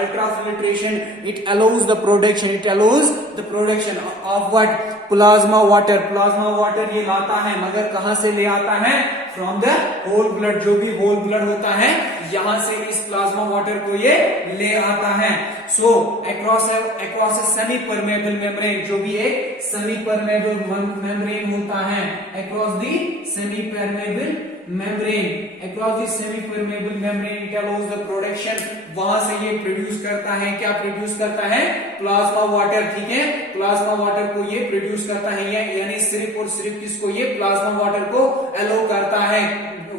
Ultrafiltration, it allows the production of what? Plasma water. Plasma water ये लाता है, मगर कहां से ले आता है? From the whole blood. जो भी whole blood होता है, यहां से इस प्लाज्मा वाटर को ये ले आता है. So across a semi permeable membrane, जो भी एक semi permeable membrane होता है, across the semi permeable membrane, it allows the production. वहां से ये प्रोड्यूस करता है, क्या प्रोड्यूस करता है? Plasma water. ठीक है, प्लाज्मा वाटर को ये प्रोड्यूस करता है, यानी सिर्फ और सिर्फ किसको? ये प्लाज्मा वाटर को अलो करता है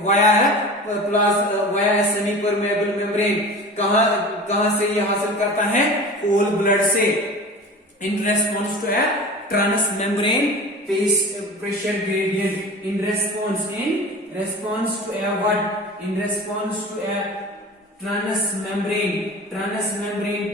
वाया सेमी परमेबल मेम्ब्रेन. कहां से ये हासिल करता है? होल ब्लड से. In response to a transmembrane pressure gradient. In response to a what? In response to a transmembrane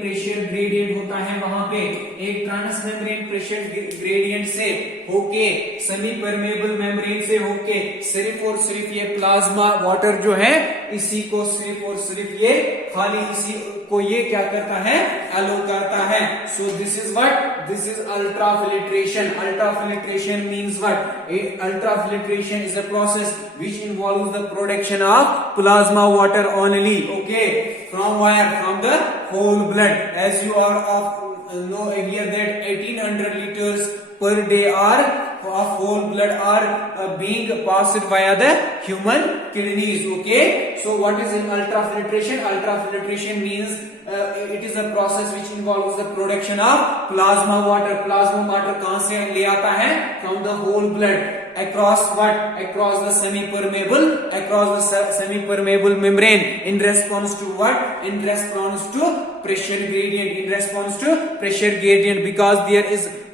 pressure gradient होता है. वहां पे एक ट्रांसमेम्ब्रेन प्रेशर ग्रेडियंट से होके सेमी परमेबल मेम्ब्रेन से होके सिर्फ और सिर्फ ये प्लाज्मा वाटर जो है, इसी को सिर्फ और सिर्फ ये खाली इसी को ये क्या करता है? अलो करता है. So this is what? This is ultrafiltration. Ultrafiltration means what? Ultrafiltration is a process which involves the production of plasma water only. Okay, from where? From the whole blood. As you are know aware that 1800 liters per day are of whole blood are being passed via the human kidneys. Okay, so what is ultrafiltration? Ultrafiltration means it is a process which involves the production of plasma water. Plasma water कहां से ले आता है? From the whole blood. Across what? Across the semi-permeable membrane. In response to what? In response to pressure gradient. In response to pressure gradient, because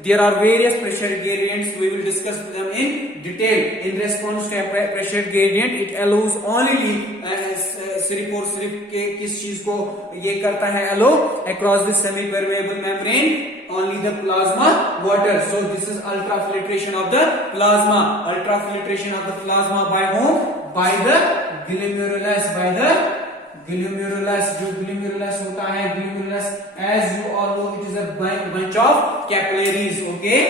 there are various pressure gradients. We will discuss them in detail. In response to pressure gradient, it allows only सिर्फ और सिर्फ के किस चीज को ये करता है? अलो across the semi-permeable membrane only the plasma water. So this is ultrafiltration of the plasma. Ultrafiltration of the plasma by whom? By the glomerulus. By the glomerulus. जो glomerulus होता है, glomerulus, as you all know, it is a bunch of capillaries. Okay.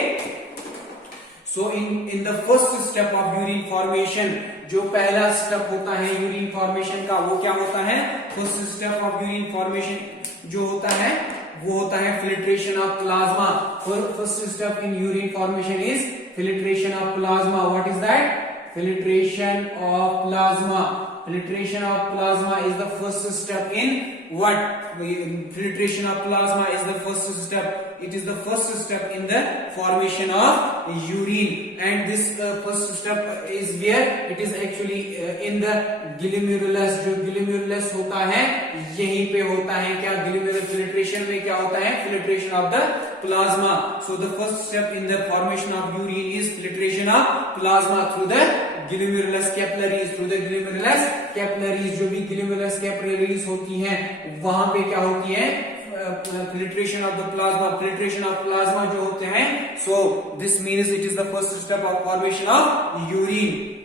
So in the first step of urine formation, जो पहला step होता है urine formation का, वो क्या होता है? First step of urine formation जो होता है, वो होता है filtration of plasma. First step in urine formation is filtration of plasma. What is that? Filtration of plasma. Filtration of plasma is the first step in what? Filtration of plasma is the first step. It is the first step in the formation of urine, and this first step is where it is actually in the glomerulus. जो glomerulus होता है, यहीं पे होता है. क्या glomerular filtration में क्या होता है? Filtration of the plasma. So the first step in the formation of urine is filtration of plasma through the glomerulus capillaries. Through the glomerulus capillaries, जो भी glomerulus capillaries होती हैं, वहां पे क्या होती है? Filtration of the plasma. Filtration of plasma जो होते हैं, so this means it is the first step of formation of urine.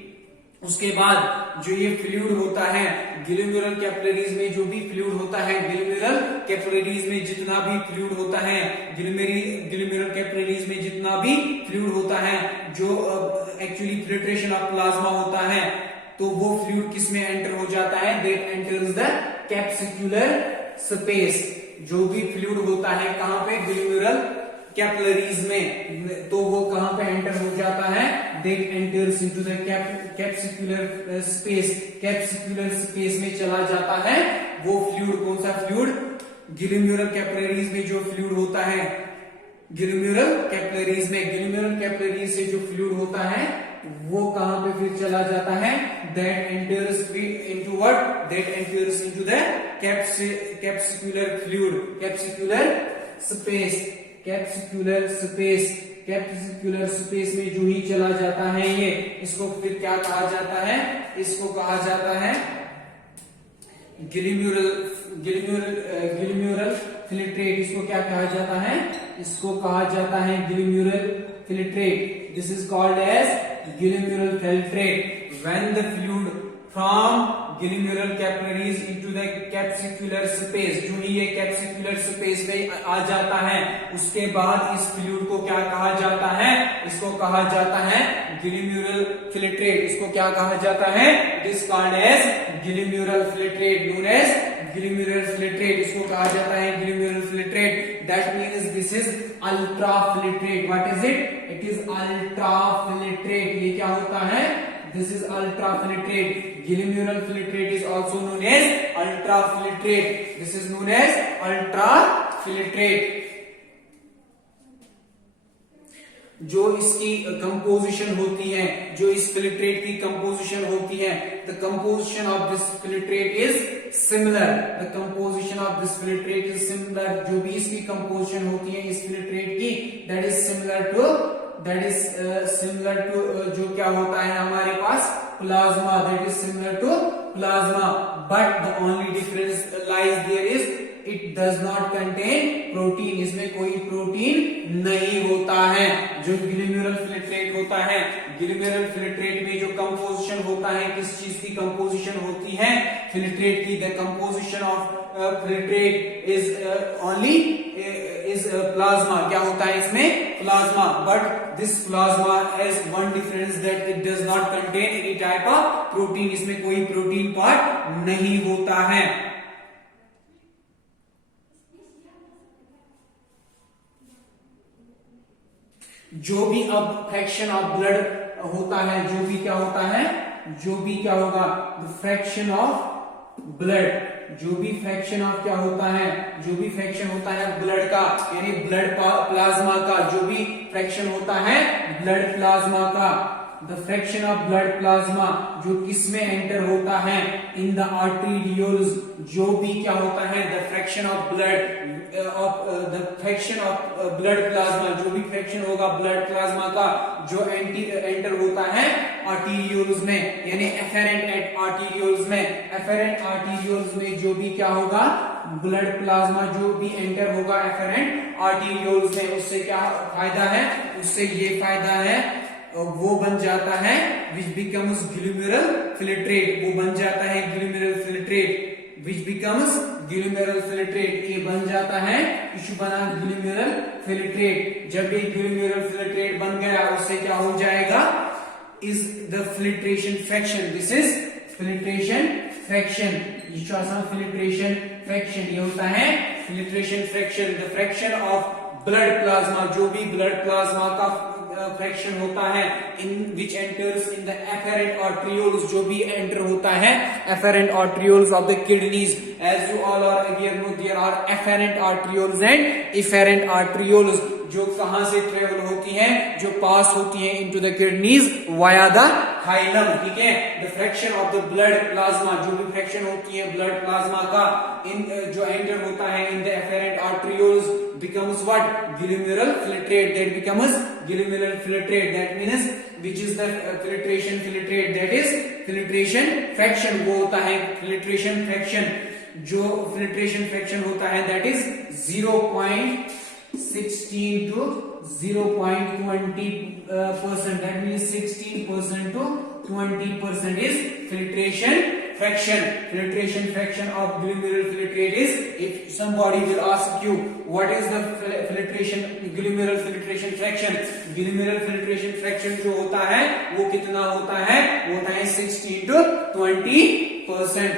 उसके बाद जो ये फ्लूइड होता है ग्लोमेरुलर कैपिलरीज में, जो भी फ्लूइड होता है ग्लोमेरुलर कैपिलरीज में जितना भी फ्लूइड होता है, ग्लोमेरुलर कैपिलरीज में जितना भी फ्लूइड होता है, जो एक्चुअली फिल्ट्रेशन ऑफ प्लाज्मा होता है, तो वो फ्लूइड किस में एंटर हो जाता है? That enters the capsular space. जो भी फ्लूइड होता है कहां पे? ग्लोमेरुलर कैपिलरीज में, तो वो कहां पे एंटर हो जाता है? That enters into the capsular space. Capsular space में चला जाता है वो फ्लूइड. कौन सा फ्लूइड? ग्लोमेरुलर कैपिलरीज में जो फ्लूइड होता है, ग्लोमेरुलर कैपिलरीज में, ग्लोमेरुलर कैपिलरीज से जो फ्लूइड होता है, वो कहां पे फिर चला जाता है? That enters into what? That enters into the capsular fluid. Capsular space. Capsular space. Capsular space में जो ही चला जाता है ये, इसको फिर क्या कहा जाता है? इसको कहा जाता है ग्लोमेरुलर फिल्ट्रेट. इसको क्या कहा जाता है? इसको कहा जाता है glomerular filtrate. This is called as glomerular filtrate. When the fluid from glomerular capillaries into the capsular space. जो ही ये कैप्सिकुलर स्पेस में आ जाता है उसके बाद इस फ्लूइड को क्या कहा जाता है, इसको कहा जाता है ग्लिम्यूरल फिल्ट्रेट। इसको क्या कहा जाता है, it is called as glomerular filtrate, known as glomerular filtrate. इसको कहा जाता है glomerular filtrate. That means this is ultra filtrate. What is it, it is ultra filtrate. ये क्या होता है, this is ultra filtrate. Glimorular filtrate is also known as ultra filtrate. This is known as ultra filtrate. जो इसकी composition होती है, जो इस फिल्ट्रेट की कंपोजिशन होती है, the composition of this filtrate is similar. The composition of this filtrate is similar. जो भी इसकी कंपोजिशन होती है इस फिल्ट्रेट की, दैट इज सिमिलर टू जो क्या होता है हमारे पास plasma, that is similar to plasma. But the only difference lies there is it does not contain protein. इसमें कोई प्रोटीन नहीं होता है। जो ग्लिम्यूरल फिल्ट्रेट होता है, ग्लिम्यूरल फिल्ट्रेट में जो कंपोजिशन होता है, किस चीज की कंपोजिशन होती है, फिल्ट्रेट की। The composition of filtrate is only is plasma. क्या होता है इसमें, plasma. But this plasma has one difference that it does not contain any type of protein. इसमें कोई प्रोटीन पार्ट नहीं होता है। जो भी अब फ्रैक्शन ऑफ ब्लड होता है, जो भी क्या होता है, जो भी क्या होगा, फ्रैक्शन ऑफ ब्लड, जो भी फ्रैक्शन ऑफ क्या होता है, जो भी फ्रैक्शन होता है ब्लड का, यानी ब्लड प्लाज्मा का, जो भी फ्रैक्शन होता है ब्लड प्लाज्मा का, the fraction of blood plasma जो किसमें एंटर होता है, इन द आर्टेरियोल्स। जो भी क्या होता है, the fraction of blood plasma, जो भी फ्रैक्शन होगा ब्लड प्लाज्मा का, जो एंटर होता है आर्टेरियोल्स में, यानी एफेरेंट आर्टेरियोल्स में। एफेरेंट आर्टेरियोल्स में जो भी क्या होगा, ब्लड प्लाज्मा जो भी एंटर होगा एफेरेंट आर्टेरियोल्स में, उससे क्या फायदा है, उससे ये फायदा है, वो बन जाता है विच बिकम्स ग्लिम्यूरल फिल्ट्रेट। वो बन जाता है glomerular filtrate, which becomes ग्लिम्यूरल filtrate. ये बन जाता है, इशू बना ग्लिम्यूरल फिल्ट्रेट। जब ये ग्लिम्यूरल फिल्ट्रेट बन गया, उससे क्या हो जाएगा, is the filtration fraction. This is filtration fraction. Filtration fraction ये होता है filtration fraction. The fraction of blood plasma, जो भी ब्लड प्लाज्मा का फ्रैक्शन होता है, in which enters in the afferent arterioles, जो भी एंटर होता है afferent arterioles of the kidneys. As you all are aware know, there are afferent arterioles and efferent arterioles, जो कहां से ट्रेवल होती हैं, जो पास होती हैं into the kidneys via the hilum. ठीक है, the fraction of the blood plasma, जो भी फ्रैक्शन होती है ब्लड प्लाज्मा का, इन जो एंटर होता है इन the afferent arterioles, becomes what, glomerular filtrate, that becomes glomerular filtrate. That means which is the filtration filtrate, that is filtration fraction। वो होता है filtration fraction। जो filtration fraction होता है that is 0.16 to 0.20%, that means 16% to 20% is filtration fraction. Filtration fraction of glomerular filtrate is, if somebody will ask you what is the glomerular filtration fraction, glomerular filtration fraction जो होता है वो कितना होता है, वो होता है 16 to 20%।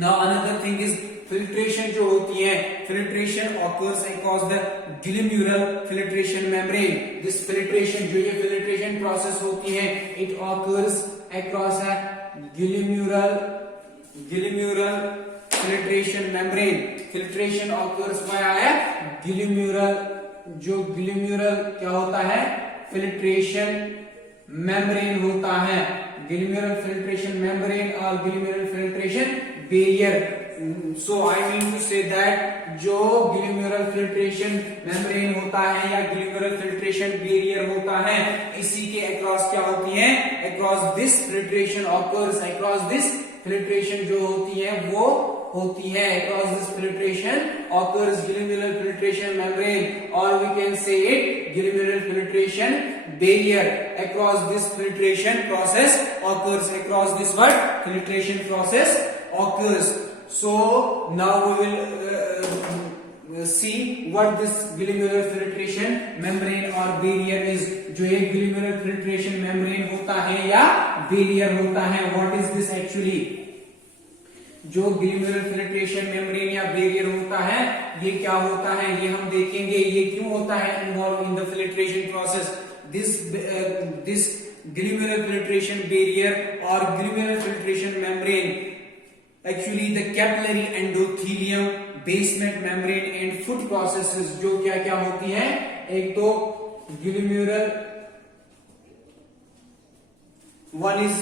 Now another thing is filtration जो होती है, filtration occurs across the glomerular filtration membrane। This filtration, जो ये filtration process होती है, it occurs across a glomerular filtration membrane। Filtration occurs via a glomerular, जो glomerular क्या होता है, filtration membrane होता है, glomerular filtration membrane और glomerular filtration barrier। So I mean to say that जो glomerular filtration membrane होता है या glomerular filtration barrier होता है, इसी के across क्या होती है, across this filtration occurs, across this filtration जो होती है वो होती है, across this filtration occurs glomerular filtration membrane, or we can say it glomerular filtration barrier across this filtration process occurs. Across this what? Filtration process occurs. So now we will see what this glomerular filtration membrane or barrier is. जो ये glomerular filtration membrane होता है या barrier होता है, what is this actually? जो glomerular filtration membrane या barrier होता है, ये क्या होता है ये हम देखेंगे. ये क्यों होता है involved in the filtration process? This glomerular filtration barrier or glomerular filtration membrane, actually the capillary endothelium, basement membrane and foot processes जो क्या क्या होती है. एक तो glomerular, one is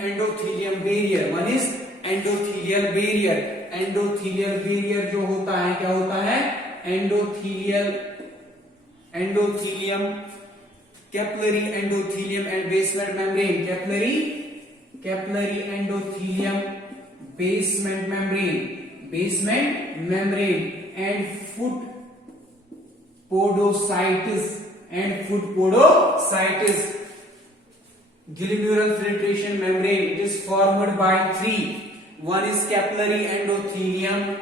endothelium barrier, one is endothelial barrier. Endothelial barrier जो होता है क्या होता है? endothelium, capillary endothelium and basement membrane. Capillary endothelium, basement membrane and foot podocytes. Glomerular filtration membrane, it is formed by three. One is capillary endothelium,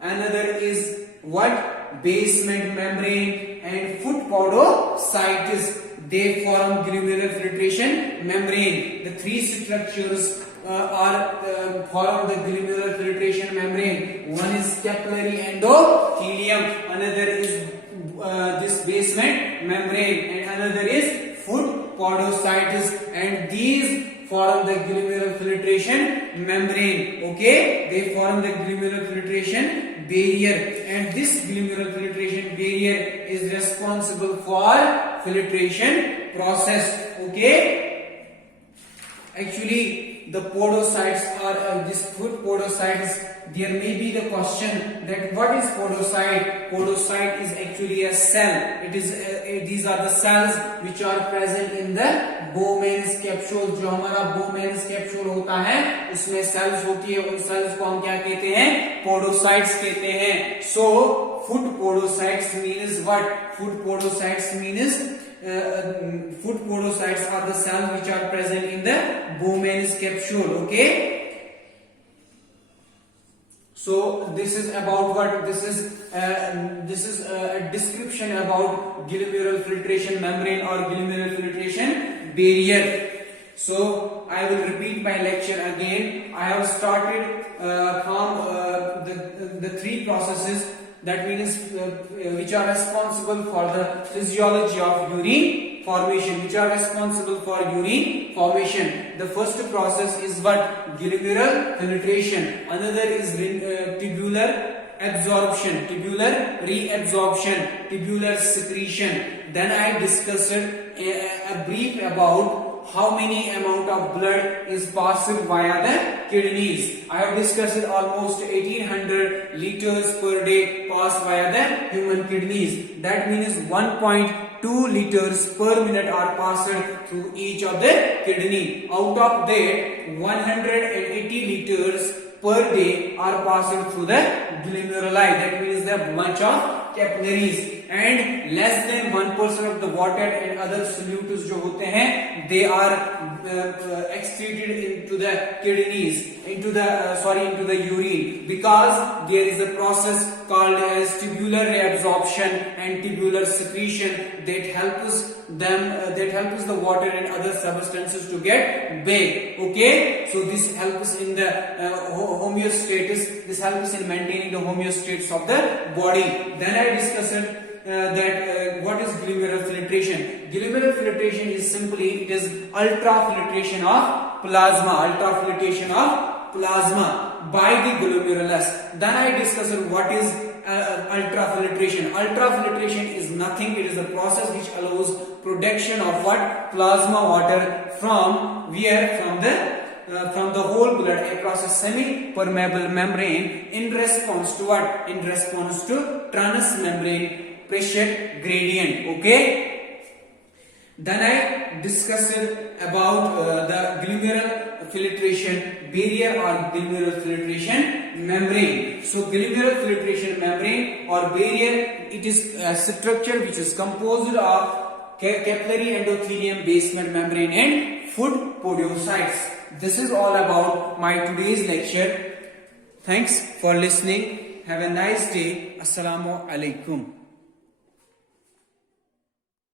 another is what? Basement membrane and foot podocytes. They form glomerular filtration membrane. The three structures form the glomerular filtration membrane. One is capillary endothelium, another is this basement membrane, and another is foot podocytes, and these form the glomerular filtration membrane. Okay, they form the glomerular filtration barrier, and this glomerular filtration barrier is responsible for filtration process. Okay, actually the podocytes are this foot podocytes. There may be the question that what is podocyte? Podocyte is actually a cell. It is these are the cells which are present in the Bowman's capsule. जो हमारा Bowman's capsule होता है उसमें cells होती है. उन cells को हम क्या कहते हैं? Podocytes कहते हैं. So foot podocytes means what? Foot podocytes means foot podocytes are the cells which are present in the Bowman's capsule. Okay. So this is about what? This is a description about glomerular filtration membrane or glomerular filtration barrier. So I will repeat my lecture again. I have started from the three processes, that means which are responsible for the physiology of urine formation, The first process is what? Glomerular filtration. Another is tubular absorption, tubular reabsorption, tubular secretion. Then I discussed a brief about how many amount of blood is passed via the kidneys. I have discussed almost 1800 liters per day pass via the human kidneys. That means 1.2 liters per minute are passed through each of the kidney. Out of that, 180 liters per day are passed through the glomeruli. That means the bunch of capillaries. And less than 1% of the water and other solutes जो होते हैं, they are excreted into the kidneys, into the urine, because there is a process called as tubular reabsorption and tubular secretion that helps the water and other substances to get back. Okay, so this helps in the homeostasis. This helps in maintaining the homeostasis of the body. Then I discussed what is glomerular filtration. Glomerular filtration is simply ultrafiltration of plasma by the glomerulus. Then I discussed what is ultrafiltration. Ultrafiltration is nothing. It is a process which allows production of what? Plasma water from the whole blood across a semi-permeable membrane in response to what? In response to transmembrane pressure gradient. Okay. Then I discussed about the glomerular filtration barrier or glomerular filtration membrane. So glomerular filtration membrane or barrier, it is a structure which is composed of capillary endothelium, basement membrane and food podocytes. This is all about my today's lecture. Thanks for listening. Have a nice day. Assalamu alaikum.